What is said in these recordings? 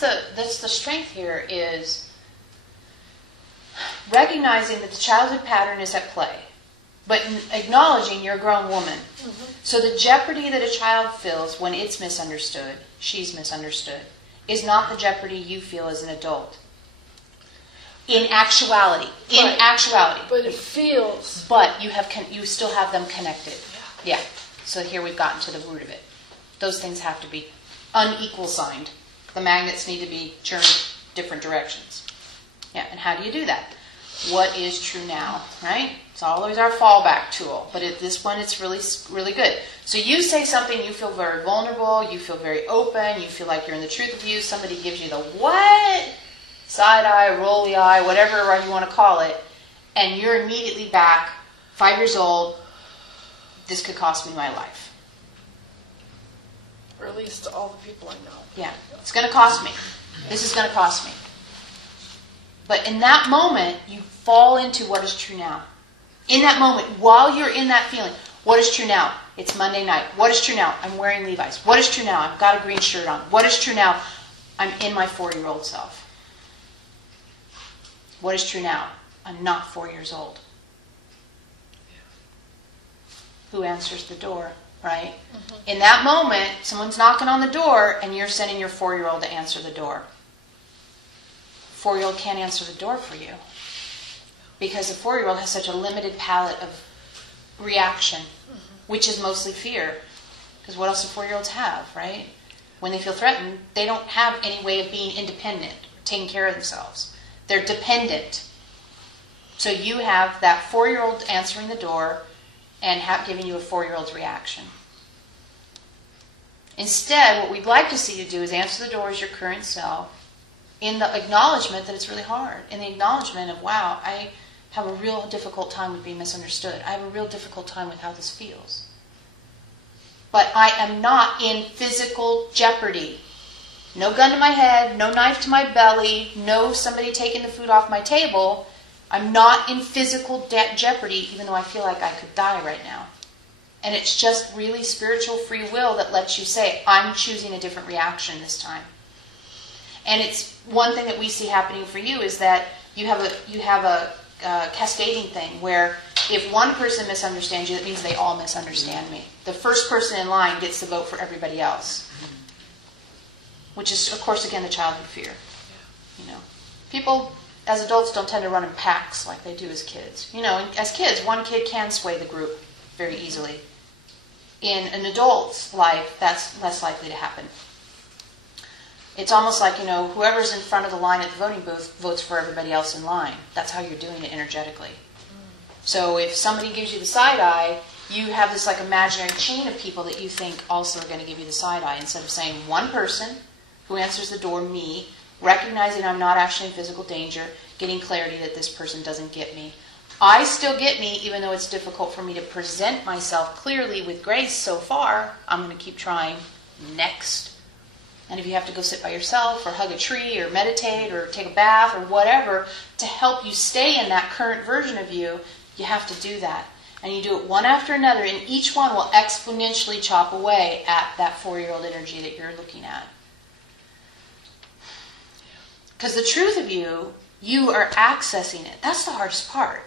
That's the strength here, is recognizing that the childhood pattern is at play, but acknowledging you're a grown woman. Mm-hmm. So the jeopardy that a child feels when it's misunderstood, she's misunderstood, is not the jeopardy you feel as an adult. In actuality. But it feels. But you still have them connected. Yeah. So here we've gotten to the root of it. Those things have to be unequal signed. The magnets need to be turned different directions. Yeah, and how do you do that? What is true now, right? It's always our fallback tool. But at this one, it's really, really good. So you say something, you feel very vulnerable, you feel very open, you feel like you're in the truth of you. Somebody gives you the what? Side eye, roll the eye, whatever you want to call it. And you're immediately back, 5 years old. This could cost me my life. Or at least all the people I know. Yeah, it's going to cost me. This is going to cost me. But in that moment, you fall into what is true now. In that moment, while you're in that feeling, what is true now? It's Monday night. What is true now? I'm wearing Levi's. What is true now? I've got a green shirt on. What is true now? I'm in my 4-year-old self. What is true now? I'm not 4 years old. Who answers the door, right? Mm-hmm. In that moment, someone's knocking on the door and you're sending your 4-year-old to answer the door. 4-year-old can't answer the door for you because the 4-year-old has such a limited palette of reaction, mm-hmm. which is mostly fear. Because what else do 4-year-olds have, right? When they feel threatened, they don't have any way of being independent, or taking care of themselves. They're dependent. So you have that 4-year-old answering the door and giving you a 4-year-old's reaction. Instead, what we'd like to see you do is answer the door as your current self, in the acknowledgement that it's really hard, in the acknowledgement of, wow, I have a real difficult time with being misunderstood. I have a real difficult time with how this feels. But I am not in physical jeopardy. No gun to my head, no knife to my belly, no somebody taking the food off my table. I'm not in physical jeopardy, even though I feel like I could die right now. And it's just really spiritual free will that lets you say, I'm choosing a different reaction this time. And it's one thing that we see happening for you is that you have a cascading thing where if one person misunderstands you, that means they all misunderstand me. The first person in line gets the vote for everybody else. Which is, of course, again, the childhood fear. You know, people as adults don't tend to run in packs like they do as kids. You know, as kids, one kid can sway the group very easily. In an adult's life, that's less likely to happen. It's almost like, you know, whoever's in front of the line at the voting booth votes for everybody else in line. That's how you're doing it energetically. So if somebody gives you the side eye, you have this like imaginary chain of people that you think also are going to give you the side eye. Instead of saying one person who answers the door, me, recognizing I'm not actually in physical danger, getting clarity that this person doesn't get me. I still get me, even though it's difficult for me to present myself clearly with grace so far. I'm going to keep trying. Next. And if you have to go sit by yourself or hug a tree or meditate or take a bath or whatever to help you stay in that current version of you, you have to do that. And you do it one after another, and each one will exponentially chop away at that 4-year-old energy that you're looking at. Because the truth of you, you are accessing it. That's the hardest part.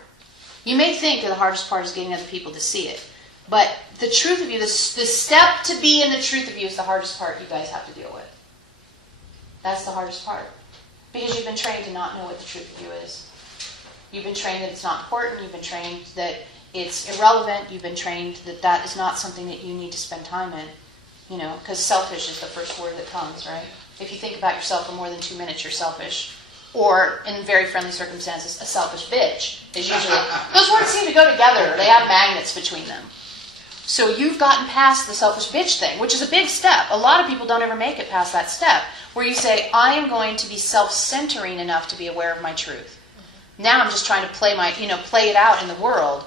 You may think that the hardest part is getting other people to see it. But the truth of you, the step to be in the truth of you is the hardest part you guys have to deal with. That's the hardest part. Because you've been trained to not know what the truth of you is. You've been trained that it's not important. You've been trained that it's irrelevant. You've been trained that that is not something that you need to spend time in. You know, because selfish is the first word that comes, right? If you think about yourself for more than 2 minutes, you're selfish. Or, in very friendly circumstances, a selfish bitch is usually... Those words seem to go together. They have magnets between them. So you've gotten past the selfish bitch thing, which is a big step. A lot of people don't ever make it past that step, where you say, I am going to be self-centering enough to be aware of my truth. Now I'm just trying to play it out in the world.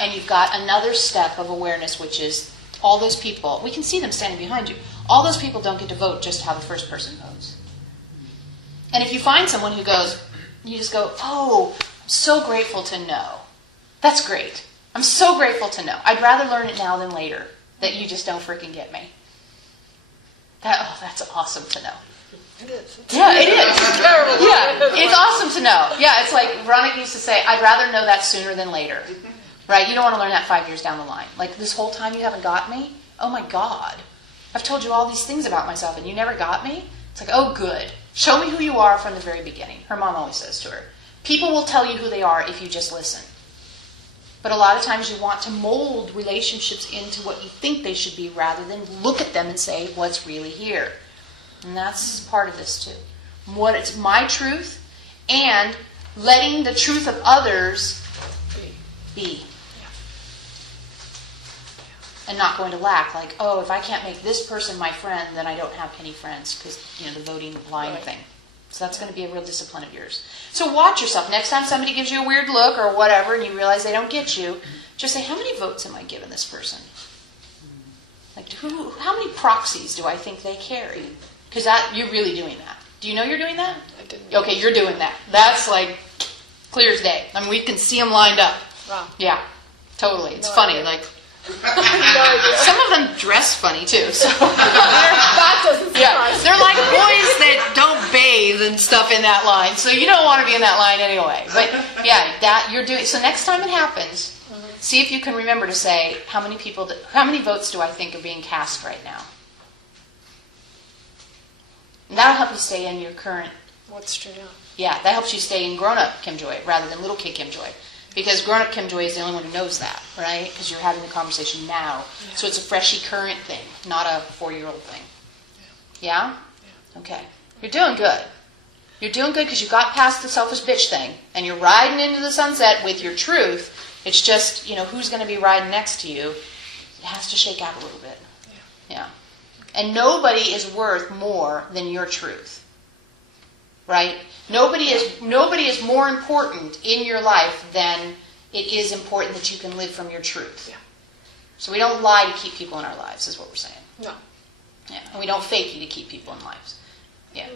And you've got another step of awareness, which is all those people. We can see them standing behind you. All those people don't get to vote just how the first person votes. And if you find someone who goes, you just go, oh, I'm so grateful to know. That's great. I'm so grateful to know. I'd rather learn it now than later that you just don't freaking get me. That's awesome to know. It is. Yeah, it is. Yeah, it's awesome to know. Yeah, it's like Veronica used to say, I'd rather know that sooner than later. Right? You don't want to learn that 5 years down the line. Like, this whole time you haven't got me? Oh my God. I've told you all these things about myself and you never got me? It's like, oh good. Show me who you are from the very beginning. Her mom always says to her, people will tell you who they are if you just listen. But a lot of times you want to mold relationships into what you think they should be rather than look at them and say, what's really here? And that's part of this too. What it's my truth and letting the truth of others be. And not going to lack, like, oh, if I can't make this person my friend, then I don't have any friends, because, the voting line thing. So that's going to be a real discipline of yours. So watch yourself. Next time somebody gives you a weird look or whatever, and you realize they don't get you, just say, how many votes am I giving this person? Like, how many proxies do I think they carry? Because you're really doing that. Do you know you're doing that? I didn't. Okay, you're doing that. That's like clear as day. I mean, we can see them lined up. Wow. Yeah, totally. It's No funny. idea. Like, No idea. some of them dress funny too. So. That doesn't surprise me. They're like boys that don't bathe and stuff in that line. So you don't want to be in that line anyway. But yeah, that you're doing. So next time it happens, see if you can remember to say how many votes do I think are being cast right now. And that'll help you stay in your current. What's true now? Yeah, that helps you stay in grown-up Kim Joy rather than little kid Kim Joy. Because grown-up Kim Joy is the only one who knows that, right? Because you're having the conversation now. Yeah. So it's a freshy current thing, not a 4-year-old thing. Yeah? Okay. You're doing good. You're doing good because you got past the selfish bitch thing. And you're riding into the sunset with your truth. It's just, who's going to be riding next to you. It has to shake out a little bit. Yeah. And nobody is worth more than your truth. Right? Nobody is more important in your life than it is important that you can live from your truth. Yeah. So we don't lie to keep people in our lives, is what we're saying. No. Yeah. And we don't fake you to keep people in lives. Yeah.